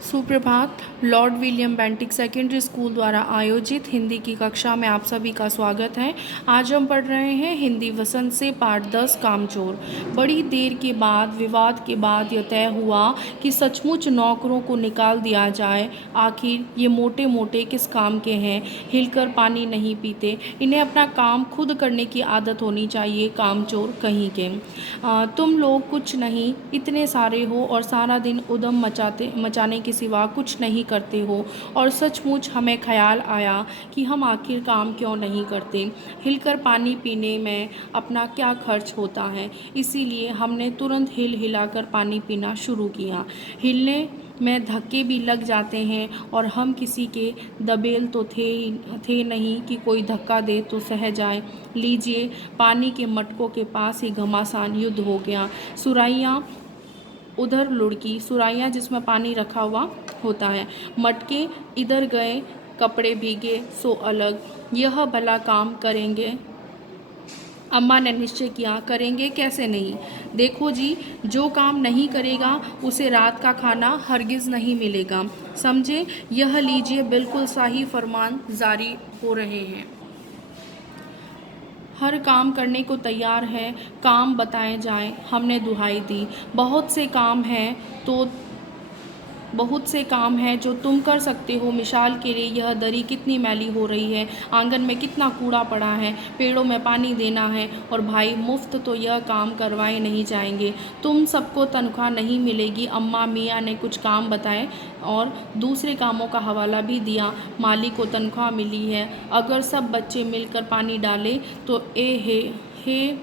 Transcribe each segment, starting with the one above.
सुप्रभात। Lord William Bentinck secondary school द्वारा आयोजित हिंदी की कक्षा में आप सभी का स्वागत है। आज हम पढ़ रहे हैं हिंदी वसंत से पाठ 10 कामचोर। बड़ी देर के बाद विवाद के बाद यह तय हुआ कि सचमुच नौकरों को निकाल दिया जाए। आखिर ये मोटे मोटे किस काम के हैं, हिलकर पानी नहीं पीते। इन्हें अपना काम खुद करने की आदत होनी चाहिए, कामचोर कहीं के। तुम लोग कुछ नहीं, इतने सारे हो और सारा दिन उधम मचाने के सिवा कुछ नहीं करते हो। और सचमुच हमें ख्याल आया कि हम आखिर काम क्यों नहीं करते। हिलकर पानी पीने में अपना क्या खर्च होता है, इसीलिए हमने तुरंत हिल हिलाकर पानी पीना शुरू किया। हिलने में धक्के भी लग जाते हैं और हम किसी के दबेल तो थे नहीं कि कोई धक्का दे तो सह जाए। लीजिए, पानी के मटकों के पास ही घमासान युद्ध हो गया। सुराइयाँ उधर लुढ़की, सुराइयाँ जिसमें पानी रखा हुआ होता है, मटके इधर गए, कपड़े भीगे सो अलग। यह भला काम करेंगे? अम्मा ने निश्चय किया। करेंगे कैसे नहीं। देखो जी, जो काम नहीं करेगा उसे रात का खाना हरगिज़ नहीं मिलेगा, समझे। यह लीजिए, बिल्कुल सही फरमान जारी हो रहे हैं। हर काम करने को तैयार है, काम बताए जाएं। हमने दुहाई दी। बहुत से काम हैं जो तुम कर सकते हो। मिसाल के लिए, यह दरी कितनी मैली हो रही है, आंगन में कितना कूड़ा पड़ा है, पेड़ों में पानी देना है। और भाई, मुफ्त तो यह काम करवाए नहीं जाएंगे। तुम सबको तनख्वाह नहीं मिलेगी। अम्मा मियाँ ने कुछ काम बताए और दूसरे कामों का हवाला भी दिया। माली को तनख्वाह मिली है। अगर सब बच्चे मिलकर पानी डालें तो हे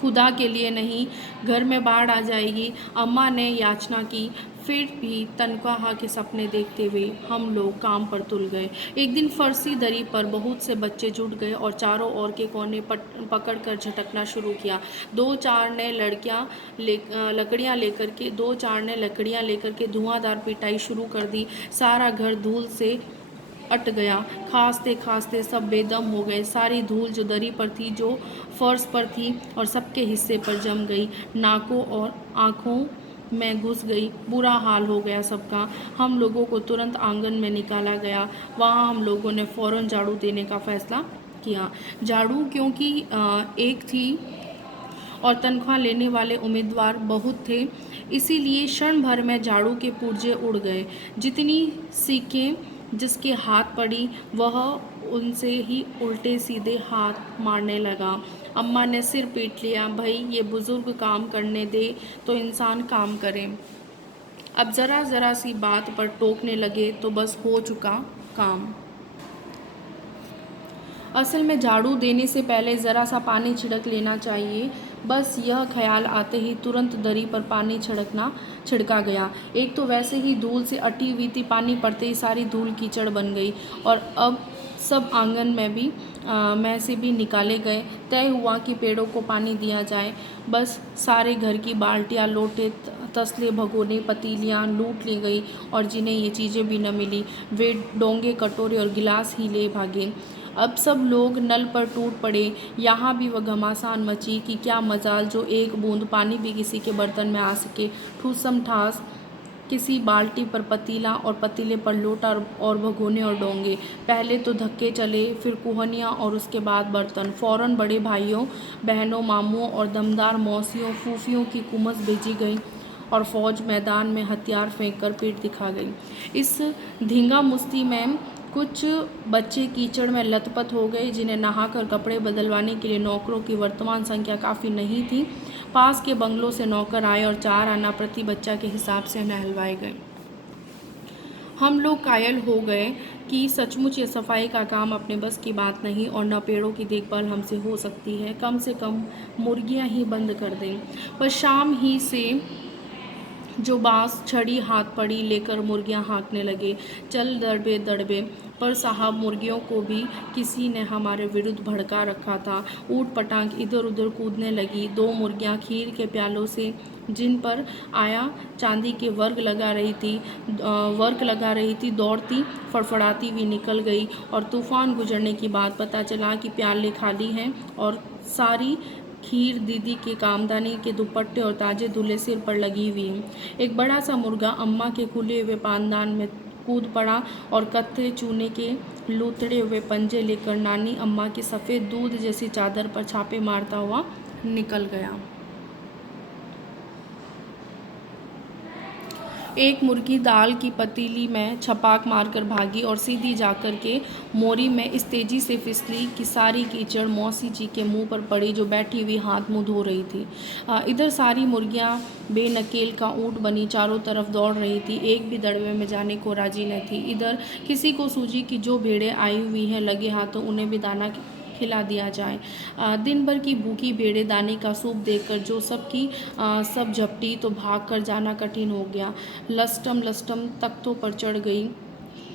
खुदा के लिए नहीं, घर में बाढ़ आ जाएगी। अम्मा ने याचना की। फिर भी तनख्वाह के सपने देखते हुए हम लोग काम पर तुल गए। एक दिन फर्सी दरी पर बहुत से बच्चे जुट गए और चारों ओर के कोने पकड़ कर झटकना शुरू किया। दो चार ने लकड़ियाँ लेकर के धुआंधार पिटाई शुरू कर दी। सारा घर धूल से अट गया। खांसते खांसते सब बेदम हो गए। सारी धूल जो दरी पर थी, जो फर्श पर थी और सबके हिस्से पर जम गई, नाकों और आँखों में घुस गई। बुरा हाल हो गया सबका। हम लोगों को तुरंत आंगन में निकाला गया। वहाँ हम लोगों ने फौरन झाड़ू देने का फैसला किया। झाड़ू क्योंकि एक थी और तनख्वाह लेने वाले उम्मीदवार बहुत थे, इसीलिए क्षण भर में झाड़ू के पुर्जे उड़ गए। जितनी सीखें जिसके हाथ पड़ी, वह उनसे ही उल्टे सीधे हाथ मारने लगा। अम्मा ने सिर पीट लिया। भाई, ये बुजुर्ग काम करने दे तो इंसान काम करे। अब ज़रा ज़रा सी बात पर टोकने लगे तो बस हो चुका काम। असल में झाड़ू देने से पहले ज़रा सा पानी छिड़क लेना चाहिए। बस यह ख्याल आते ही तुरंत दरी पर पानी छिड़का गया। एक तो वैसे ही धूल से अटी हुई थी, पानी पड़ते ही सारी धूल कीचड़ बन गई और अब सब आंगन में से भी निकाले गए। तय हुआ कि पेड़ों को पानी दिया जाए। बस सारे घर की बाल्टियाँ, लोटे, तसले, भगोने, पतीलियाँ लूट ली गई और जिन्हें ये चीज़ें भी न मिली, वे डोंगे, कटोरे और गिलास ही ले भागे। अब सब लोग नल पर टूट पड़े। यहाँ भी वह घमासान मची कि क्या मजाल जो एक बूंद पानी भी किसी के बर्तन में आ सके। ठूसम ठास, किसी बाल्टी पर पतीला और पतीले पर लोटा और भगोने और डोंगे। पहले तो धक्के चले, फिर कुहनियाँ और उसके बाद बर्तन। फौरन बड़े भाइयों, बहनों, मामुओं और दमदार मौसियों, फूफियों की कुमस भेजी गई और फौज मैदान में हथियार फेंक कर पीठ दिखा गई। इस धींगा मुश्ती में कुछ बच्चे कीचड़ में लथपथ हो गए, जिन्हें नहाकर कपड़े बदलवाने के लिए नौकरों की वर्तमान संख्या काफ़ी नहीं थी। पास के बंगलों से नौकर आए और 4 आना प्रति बच्चा के हिसाब से नहलवाए गए। हम लोग कायल हो गए कि सचमुच ये सफाई का काम अपने बस की बात नहीं और न पेड़ों की देखभाल हमसे हो सकती है। कम से कम मुर्गियां ही बंद कर दें। पर शाम ही से जो बाँस, छड़ी हाथ पड़ी लेकर मुर्गियां हाँकने लगे। चल दड़बे दड़बे। पर साहब, मुर्गियों को भी किसी ने हमारे विरुद्ध भड़का रखा था। ऊट पटांग इधर उधर कूदने लगी। 2 मुर्गियां खीर के प्यालों से, जिन पर आया चांदी के वर्क लगा रही थी, दौड़ती फड़फड़ाती हुई निकल गई और तूफान गुजरने की बात पता चला कि प्याले खाली हैं और सारी खीर दीदी के कामदानी के दुपट्टे और ताजे धुले सिर पर लगी हुई। एक बड़ा सा मुर्गा अम्मा के खुले हुए पानदान में कूद पड़ा और कत्थे चूने के लूथड़े हुए पंजे लेकर नानी अम्मा की सफ़ेद दूध जैसी चादर पर छापे मारता हुआ निकल गया। एक मुर्गी दाल की पतीली में छपाक मारकर भागी और सीधी जाकर के मोरी में इस तेजी से फिसली कि सारी कीचड़ मौसी जी के मुंह पर पड़ी, जो बैठी हुई हाथ मुंह धो रही थी। इधर सारी मुर्गियां बेनकेल का ऊँट बनी चारों तरफ दौड़ रही थी, एक भी दड़बे में जाने को राजी न थी। इधर किसी को सूझी कि जो भेड़ें आई हुई हैं लगे हाथों उन्हें भी दाना खिला दिया जाए। दिन भर की भूखी भेड़ें दाने का सूप देखकर जो सब झपटी तो भाग कर जाना कठिन हो गया। लस्टम लस्टम तख्तों पर चढ़ गई,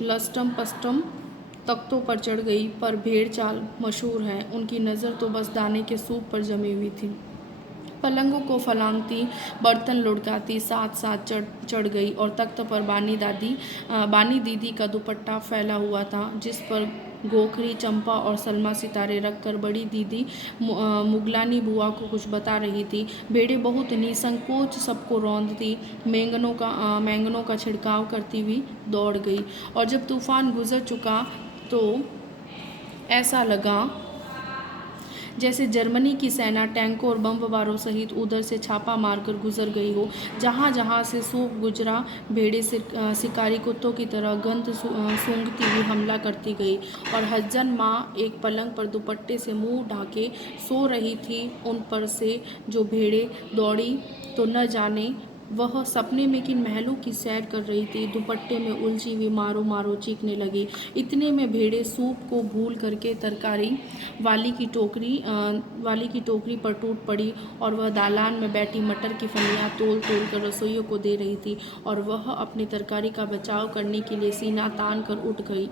लस्टम पस्टम तख्तों पर चढ़ गई, पर भेड़ चाल मशहूर है, उनकी नज़र तो बस दाने के सूप पर जमी हुई थी। पलंगों को फलांगती, बर्तन लुढ़काती साथ साथ चढ़ गई और तख्त पर बानी दीदी का दुपट्टा फैला हुआ था, जिस पर गोखरी, चंपा और सलमा सितारे रखकर बड़ी दीदी मुगलानी बुआ को कुछ बता रही थी। भेड़ें बहुत निसंकोच सबको रौंदती बैंगनों का छिड़काव करती हुई दौड़ गई। और जब तूफान गुजर चुका तो ऐसा लगा जैसे जर्मनी की सेना टैंकों और बमबारों सहित उधर से छापा मारकर गुजर गई हो। जहाँ जहाँ से सूप गुजरा, भेड़ें शिकारी कुत्तों की तरह गंध सूंघती हुई हमला करती गई। और हज्जन माँ एक पलंग पर दुपट्टे से मुंह ढाके सो रही थी। उन पर से जो भेड़ें दौड़ी तो न जाने वह सपने में किन महलों की सैर कर रही थी। दुपट्टे में उलझी हुई मारो मारो चीखने लगी। इतने में भेड़ें सूप को भूल करके तरकारी वाली की टोकरी पर टूट पड़ी और वह दालान में बैठी मटर की फलियां तोल तोल कर रसोइयों को दे रही थी और वह अपनी तरकारी का बचाव करने के लिए सीना तान कर उठ गई।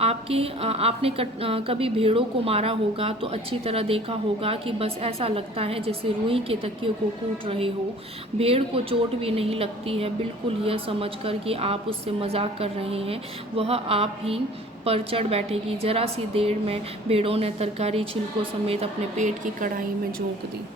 आपने कभी भेड़ों को मारा होगा तो अच्छी तरह देखा होगा कि बस ऐसा लगता है जैसे रुई के तकियों को कूट रहे हो। भेड़ को चोट भी नहीं लगती है, बिल्कुल यह समझकर कि आप उससे मजाक कर रहे हैं वह आप ही पर चढ़ बैठेगी। जरा सी देर में भेड़ों ने तरकारी छिलकों समेत अपने पेट की कढ़ाई में झोंक दी।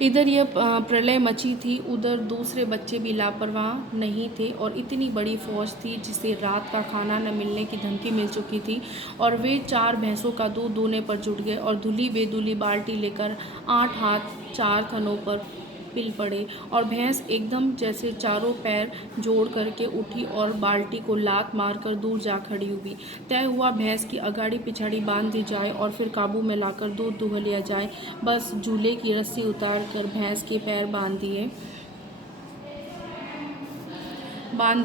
इधर यह प्रलय मची थी, उधर दूसरे बच्चे भी लापरवाह नहीं थे और इतनी बड़ी फौज थी जिसे रात का खाना न मिलने की धमकी मिल चुकी थी और वे 4 भैंसों का दूध दूहने पर जुट गए और धुली बेधुली बाल्टी लेकर 8 हाथ 4 थनों पर पिल पड़े। और भैंस एकदम जैसे चारों पैर जोड़ करके उठी और बाल्टी को लात मारकर दूर जा खड़ी हुई। तय हुआ भैंस की अगाड़ी पिछाड़ी बांध दी जाए और फिर काबू में लाकर दूध दुह लिया जाए। बस झूले की रस्सी उतार कर भैंस के पैर बांध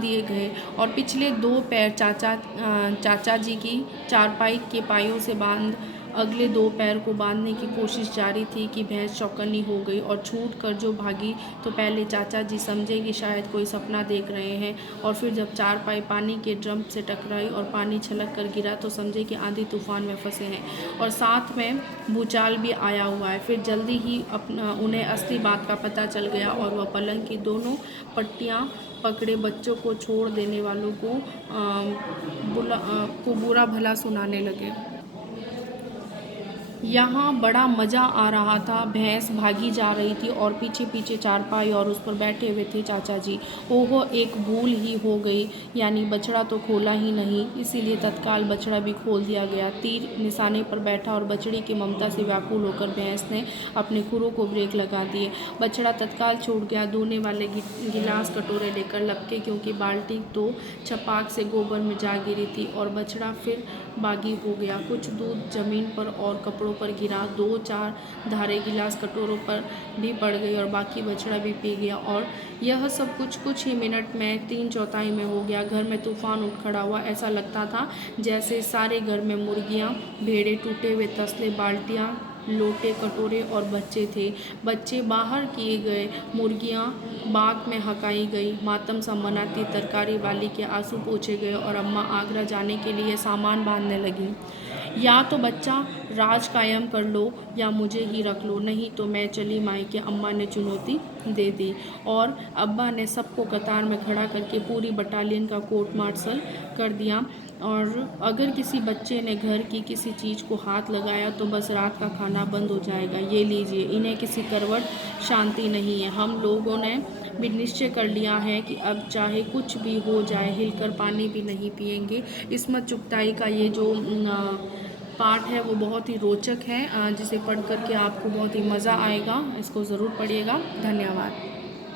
दिए गए और पिछले 2 पैर चाचा जी की चारपाई के पायों से बांध अगले 2 पैर को बांधने की कोशिश जारी थी कि भैंस चौकन्नी हो गई और छूट कर जो भागी तो पहले चाचा जी समझे कि शायद कोई सपना देख रहे हैं और फिर जब चारपाई पानी के ड्रम से टकराई और पानी छलक कर गिरा तो समझे कि आंधी तूफान में फंसे हैं और साथ में भूचाल भी आया हुआ है। फिर जल्दी ही उन्हें असली बात का पता चल गया और वह पलंग की दोनों पट्टियाँ पकड़े बच्चों को छोड़ देने वालों को बुरा भला सुनाने लगे। यहाँ बड़ा मज़ा आ रहा था। भैंस भागी जा रही थी और पीछे पीछे चारपाई और उस पर बैठे हुए थे चाचा जी। ओहो, एक भूल ही हो गई, यानी बछड़ा तो खोला ही नहीं, इसीलिए तत्काल बछड़ा भी खोल दिया गया। तीर निशाने पर बैठा और बछड़ी की ममता से व्याकुल होकर भैंस ने अपने खुरों को ब्रेक लगा दिए। बछड़ा तत्काल छूट गया। धोने वाले गिलास कटोरे लेकर लपके, क्योंकि बाल्टी तो छपाक से गोबर में जा गिरी थी और बछड़ा फिर बागी हो गया। कुछ दूध जमीन पर और कपड़ों पर गिरा। 2-4 धारे गिलास कटोरों पर भी पड़ गई और बाकी बछड़ा भी पी गया। और यह सब कुछ ही मिनट में 3/4 में हो गया। घर में तूफान उठ खड़ा हुआ। ऐसा लगता था जैसे सारे घर में मुर्गियाँ, भेड़ें, टूटे हुए तसले, बाल्टियाँ, लोटे, कटोरे और बच्चे थे। बच्चे बाहर किए गए, मुर्गियाँ बाग में हकाई गई, मातम सा मनाती तरकारी वाली के आंसू पोंछे गए और अम्मा आगरा जाने के लिए सामान बांधने लगी। या तो बच्चा राज कायम कर लो या मुझे ही रख लो, नहीं तो मैं चली मायके, अम्मा ने चुनौती दे दी। और अब्बा ने सबको कतार में खड़ा करके पूरी बटालियन का कोर्ट मार्शल कर दिया। और अगर किसी बच्चे ने घर की किसी चीज़ को हाथ लगाया तो बस रात का खाना बंद हो जाएगा। ये लीजिए, इन्हें किसी करवट शांति नहीं है। हम लोगों ने भी निश्चय कर लिया है कि अब चाहे कुछ भी हो जाए हिलकर पानी भी नहीं पिएंगे। इस्मत चुगताई का ये जो पाठ है वो बहुत ही रोचक है, जिसे पढ़ कर के आपको बहुत ही मज़ा आएगा। इसको ज़रूर पढ़िएगा। धन्यवाद।